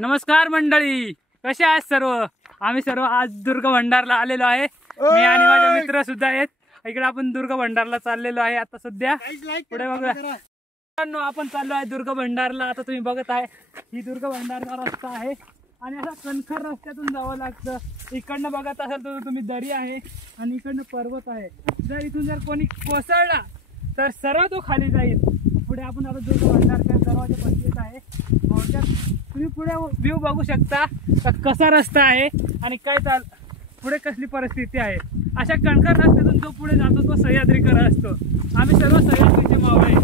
नमस्कार मंडळी, कसे आहेत सर्व? आम्ही सर्व आज दुर्ग भंडारला आलेलो आहे. मी आणि माझे मित्र सुद्धा आहेत. इकडे आपण दुर्ग भंडारला चाललेलो आहे. आता सध्या पुढे बघा आपण चाललो आहे दुर्ग भंडारला. आता तुम्ही बघत आहे ही दुर्ग भंडारचा रस्ता आहे आणि असा कणखर रस्त्यातून जावं लागतं. इकडनं बघत असाल तर तुम्ही दरी आहे आणि इकडनं पर्वत आहे. इथून जर कोणी कोसळला तर सरळ तो खाली जाईल. पुढे आपण आता दुर्ग भंडारच्या दरवाजापाशी येत आहे. तुम्ही पुढे व्ह्यू बघू शकता कसा रस्ता आहे आणि काय पुढे कसली परिस्थिती आहे. अशा कणखर रस्त्यातून जो पुढे जातो तो सह्याद्रीकर असतो. आम्ही सर्व सह्याद्रीचे मावळे.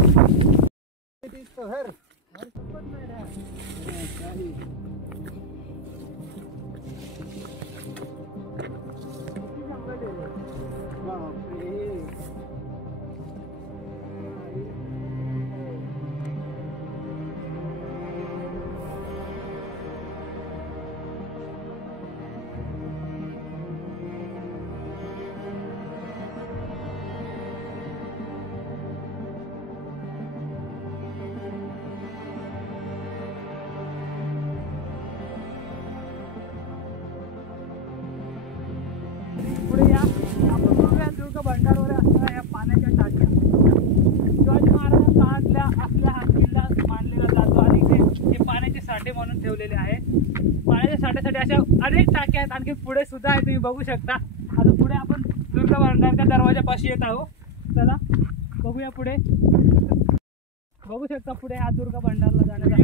पुढे या आपण बघूया दुर्ग भंडारवर असणाऱ्या या पाण्याच्या टाक्या. शिवाजी महाराजांच्या काळातल्या आपल्या हा किल्ला मानलेला जातो आणि हे पाण्याचे साठे म्हणून ठेवलेले आहे. पाण्याच्या साठ्यासाठी अशा अनेक टाक्या आहेत. आणखी पुढे सुद्धा आहे, तुम्ही बघू शकता. आता पुढे आपण दुर्ग भंडारच्या दरवाजापाशी येत आहोत. चला बघूया पुढे. बघू शकता पुढे हा दुर्ग भंडारला जाण्याचा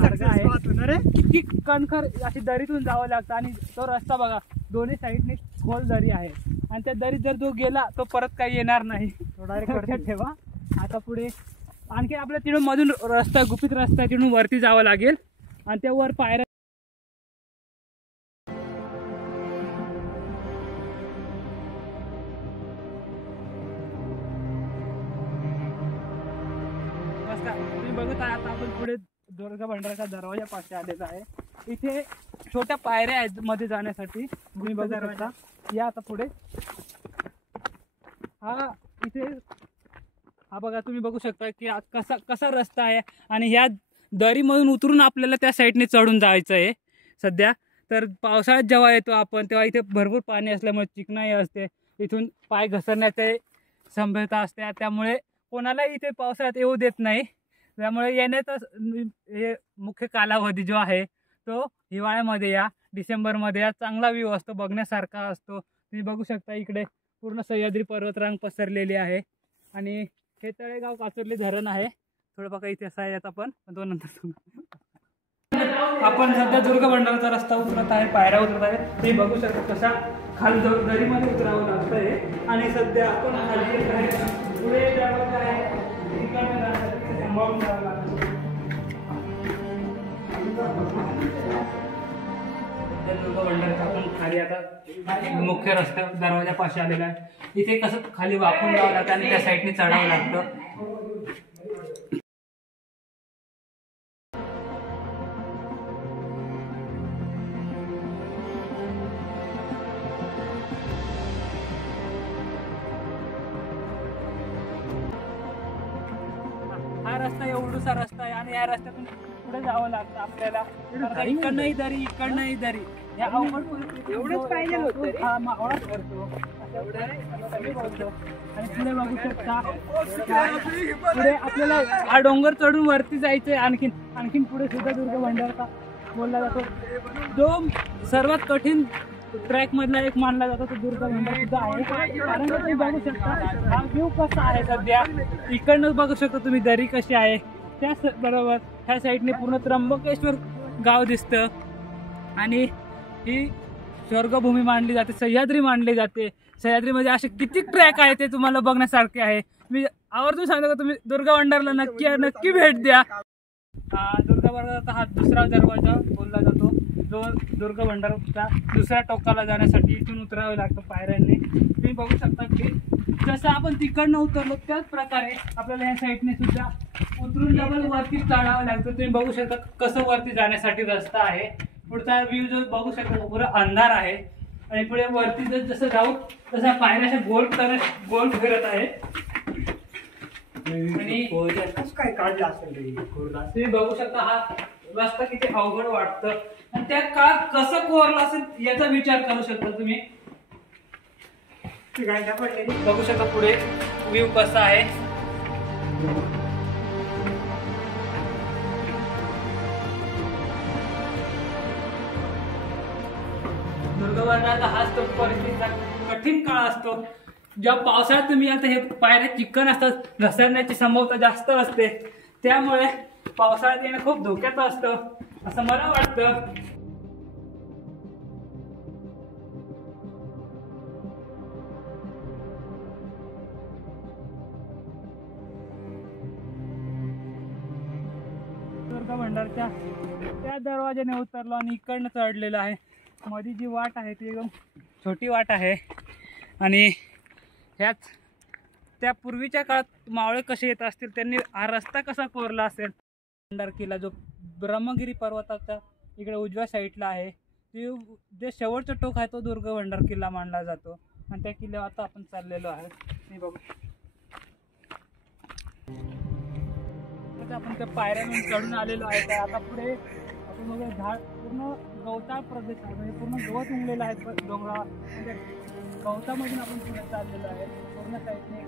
मार्ग आहे. किती कणखर अशी दरीतून जावं लागतं आणि तो रस्ता बघा, दोन्ही साईडने खोल दरी आहे आणि त्या दरीत जर तो गेला तो परत काही येणार नाही. डायरेक्ट ठेवा. आता पुढे आणखी आपल्या तिथून मधून रस्ता, गुपित रस्ता, तिथून वरती जावं लागेल आणि त्या वर पायऱ्या. तुम्ही बघत आहे आता आपण पुढे दुर्ग भंडारच्या दरवाजापाशी आलेला आहे. इथे छोट्या पायऱ्या आहेत मध्ये जाण्यासाठी. तुम्ही बघू शकता. या आता पुढे हा बघा, तुम्ही बघू शकता की कसा रस्ता आहे आणि ह्या दरीमधून उतरून आपल्याला त्या साईडने चढून जायचं आहे. सध्या तर पावसाळ्यात जेव्हा येतो आपण तेव्हा इथे भरपूर पाणी असल्यामुळे चिकनाई असते. इथून पाय घसरण्याचे संभाव्यता असते. त्यामुळे कोणालाही इथे पावसाळ्यात येऊ देत नाही. त्यामुळे येण्याचा हे मुख्य कालावधी जो आहे तो हिवाळ्यामध्ये या, डिसेंबरमध्ये या. चांगला व्ह्यू असतो, बघण्यासारखा असतो. तुम्ही बघू शकता इकडे पूर्ण सह्याद्री पर्वतरांग पसरलेली आहे आणि हे तळेगाव काचोर्ली धरण आहे. थोडं बघा इतिहास आहे यात आपण तो नंतर. आपण सध्या दुर्ग भंडारचा रस्ता उतरत आहे, पायऱ्या उतरत आहे. तुम्ही बघू शकता कशा खाली दरीमध्ये उतरावं लागतं आहे आणि सध्या आपण खाली येत आहे. पुढे जावं आहे, सांभाळून जावं लागतं. दुर्ग भंडारचा आपण खाली आता मुख्य रस्त्या दरवाजापाशी आलेला आहे. इथे कसं खाली वाकून जावं लागतं आणि त्या साईडने चढावं लागतं. हा रस्ता एवढूसा रस्ता आहे आणि या रस्त्यातून पुढे जावं लागतं आपल्याला. इकडनंही दरी, इकडनंही दरी. या एवढंच पाहिजे होतं. हा मावळाच करतो आणि पुढे बघू शकता पुढे आपल्याला हा डोंगर चढून वरती जायचंय. आणखीन पुढे सुद्धा दुर्ग भंडारचा बोलला जातो. जो सर्वात कठीण ट्रॅक मधला एक मानला जातो तो दुर्ग भंडार सुद्धा आहे. कारण तुम्ही बघू शकता हा व्ह्यू कसा आहे सध्या. इकडनं बघू शकता तुम्ही दरी कशी आहे. त्याच बरोबर ह्या साईडने पूर्ण त्र्यंबकेश्वर गाव दिसतं आणि ही स्वर्गभूमी मानली जाते, सह्याद्री मानली जाते. सह्याद्रीमध्ये असे किती ट्रॅक आहे ते तुम्हाला बघण्यासारखे आहे. मी आवर्जून सांगतो का तुम्ही दुर्ग भंडारला नक्की भेट द्या. दुर्ग भंडारचा हा दुसरा दरवाजा बोलला जातो, जो दुर्ग भंडारच्या दुसऱ्या टोकाला जाण्यासाठी इथून उतरावे लागतं पायऱ्यांनी. तुम्ही बघू शकता की जसं आपण तिकडनं उतरलो त्याच प्रकारे आपल्याला ह्या साईडने सुद्धा उतरून डबल वरती चढावं लागतं. तुम्ही बघू शकता कसं वरती जाण्यासाठी रस्ता आहे. पुढचा व्ह्यू जो बघू शकता पुरा अंधार आहे आणि पुढे वरती जसं जाऊ तसा पायऱ्या गोल फिरत आहे. आणि काय काढला असेल तुम्ही बघू शकता हा रस्ता किती अवघड वाटतं आणि त्या काळात कसं कोरलं असेल याचा विचार करू शकता तुम्ही. बघू शकता पुढे व्ह्यू कसा आहे. दुर्गवंडाचा हाच तो परिस्थितीचा कठीण काळ असतो. जेव्हा पावसाळ्यात तुम्ही आता हे पायऱ्या चिकन असतात, घसरण्याची संभाव्यता जास्त असते, त्यामुळे पावसाळ्यात येणं खूप धोक्याचं असतं असं मला वाटतं. दुर्गवंडाच्या त्या दरवाजाने उतरलो आणि इकडनं चढलेलं आहे. मध्ये जी वाट आहे ती एकदम छोटी वाट आहे आणि ह्याच त्या पूर्वीच्या काळात मावळे कसे येत असतील, त्यांनी हा रस्ता कसा कोरला असेल. वंडार किल्ला जो ब्रह्मगिरी पर्वताच्या इकडे उजव्या साईडला आहे, जे शेवटचं टोक आहे तो दुर्गवंडार किल्ला मानला जातो आणि त्या किल्ल्यावर आता आपण चाललेलो आहे. मी बघू आपण त्या पायऱ्यावरून चढून आलेलो आहे. तर आता पुढे आपण बघा झाड पूर्ण गवताळ प्रदेश आहे, म्हणजे पूर्ण गवत उमलेलं आहे डोंगरावर. म्हणजे गवतामधून आपण पुढे चाललेलो आहे. पूर्ण साईडने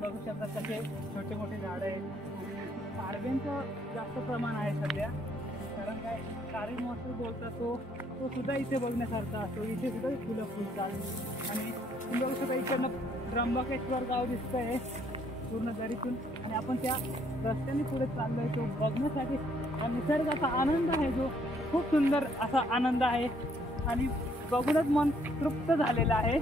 बघू शकता कसे छोटे मोठे झाडं आहेत. कारव्यांचं जास्त प्रमाण आहे सध्या, कारण काय कारी महोत्सव बोलतात तो सुद्धा इथे बघण्यासारखा असतो. इथे सुद्धा फुलं फुलतात आणि तुम्ही बघू शकता इकडनं त्र्यंबकेश्वर गाव दिसतं आहे पूर्ण दरीतून आणि आपण त्या रस्त्याने पुढे चाललोय. तो बघण्यासाठी हा निसर्गाचा आनंद आहे, जो खूप सुंदर असा आनंद आहे आणि बघूनच मन तृप्त झालेलं आहे.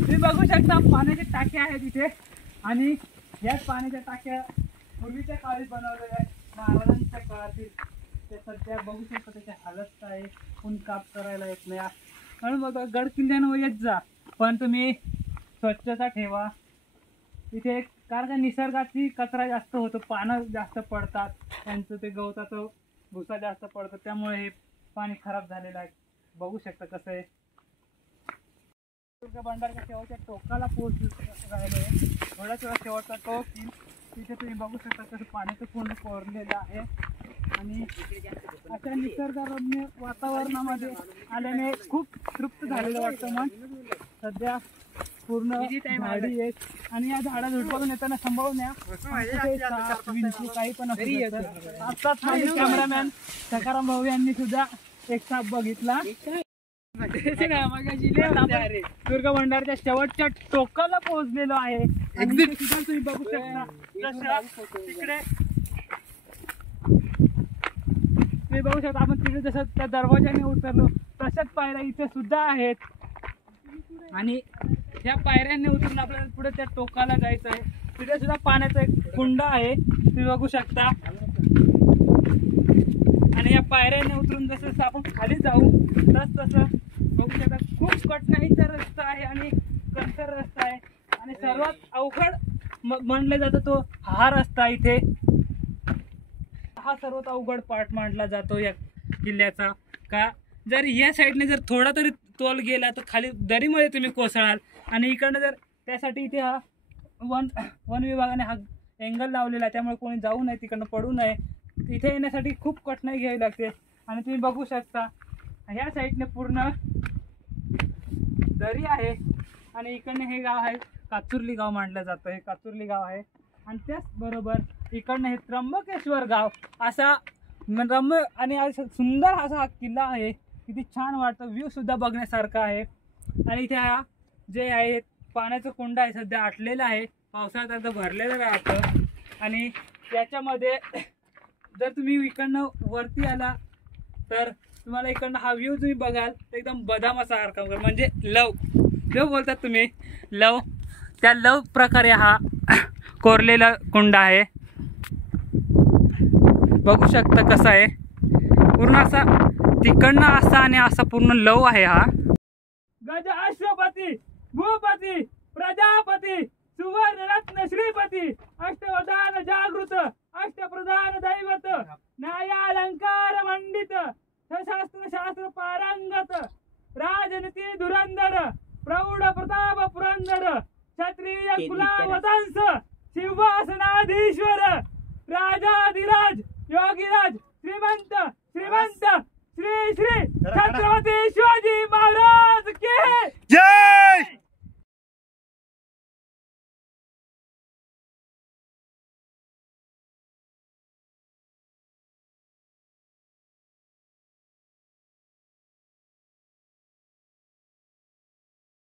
तुम्ही बघू शकता पाण्याच्या टाक्या आहेत इथे आणि याच पाण्याच्या टाक्या पूर्वीच्या काळी बनवलेल्या आहेत, महाराजांच्या काळातील. ते सध्या बघू शकता त्याची हालत आहे, कोण काप करायला येत नाही. म्हणून बघा गड किल्ल्यांवर येत जा, पण तुम्ही स्वच्छता ठेवा इथे, कारण का निसर्गाची कचरा जास्त होतो, पानं जास्त पडतात, त्यांचं ते गवताचं भुसा जास्त पडतो, त्यामुळे हे पाणी खराब झालेलं आहे. बघू शकता कसं आहे. दुर्गवंडारच्या शेवटच्या टोकाला राहिलो आहे. थोड्याच वेळा शेवटचा टोक येईल, तिथे तुम्ही बघू शकता कसं पाण्याचं पूर्ण कोरलेलं आहे आणि अशा निसर्गरम्य वातावरणामध्ये आल्याने खूप तृप्त झालेलं वाटतं. मग सध्या पूर्ण झाडी आहेत आणि या झाडा झुडपातून येताना संभावना काही पण आताच माझे कॅमेरामॅन सकाराम भाऊ यांनी सुद्धा एक साप बघितला. दुर्गवंडारच्या शेवटच्या टोकाला पोहोचलेलो आहे. तुम्ही बघू शकता तिकडे, तुम्ही बघू शकता आपण तिकडे जसं त्या दरवाजाने उतरलो तशाच पायऱ्या इथे सुद्धा आहेत आणि या पायऱ्यांनी उतरून आपल्याला पुढे त्या टोकाला जायचं आहे. तिथे सुद्धा पाण्याचा एक कुंड आहे, तुम्ही बघू शकता. आणि या पायऱ्यांनी उतरून जसं जसं आपण खाली जाऊ तसं बघू शकता खूप कठीणीचा रस्ता आहे आणि कणखर रस्ता आहे आणि सर्वात अवघड म्हणलं जातं तो हा रस्ता. इथे हा सर्वात अवघड पार्ट मानला जातो या किल्ल्याचा. का जर या साईडने जर थोडा तरी तोल गेला तर खाली दरीमध्ये तुम्ही कोसळाल आणि इकडनं जर त्यासाठी इथे हा वन विभागाने हा एंगल लावलेला आहे, त्यामुळे कोणी जाऊ नये, तिकडनं पडू नये. इथे येण्यासाठी खूप कठीणाई घ्यावी लागते आणि तुम्ही बघू शकता ह्या साईडने पूर्ण दरी आहे आणि इकडनं हे गाव आहे काचुर्ली गाव मानलं जातं. हे काचुर्ली गाव आहे आणि त्याचबरोबर इकडनं हे त्र्यंबकेश्वर गाव असा रम्य आणि सुंदर असा हा किल्ला आहे. किती छान वाटतं, व्ह्यू सुद्धा बघण्यासारखा आहे. आणि इथे हा जे आहे पाण्याचं कुंड आहे सध्या आटलेलं आहे, पावसाळ्यात आता भरलेलं राहतं आणि त्याच्यामध्ये जर तुम्ही इकडनं वरती आला तर तुम्हाला इकडनं हा व्ह्यू तुम्ही बघाल एकदम बदामासारखा, म्हणजे लव बोलतात तुम्ही, लव, त्या लव प्रकारे हा कोरलेला कुंड आहे. बघू शकता कसा आहे, पूर्ण असा तिकडनं असा आणि असा पूर्ण लव आहे हा. गज अश्वपती भूपती प्रजापती सुवर्ण रत्न श्रीपती अष्टवधान जागृत अष्टप्रधान दैवत न्यायालंकार मंडित. सशास्त्र शास्त्र पारंगत राजनीती धुरंधर प्रौढ प्रताप पुरंदर वतांस सिंहासनाधीश्वर राजाधिराज योगीराज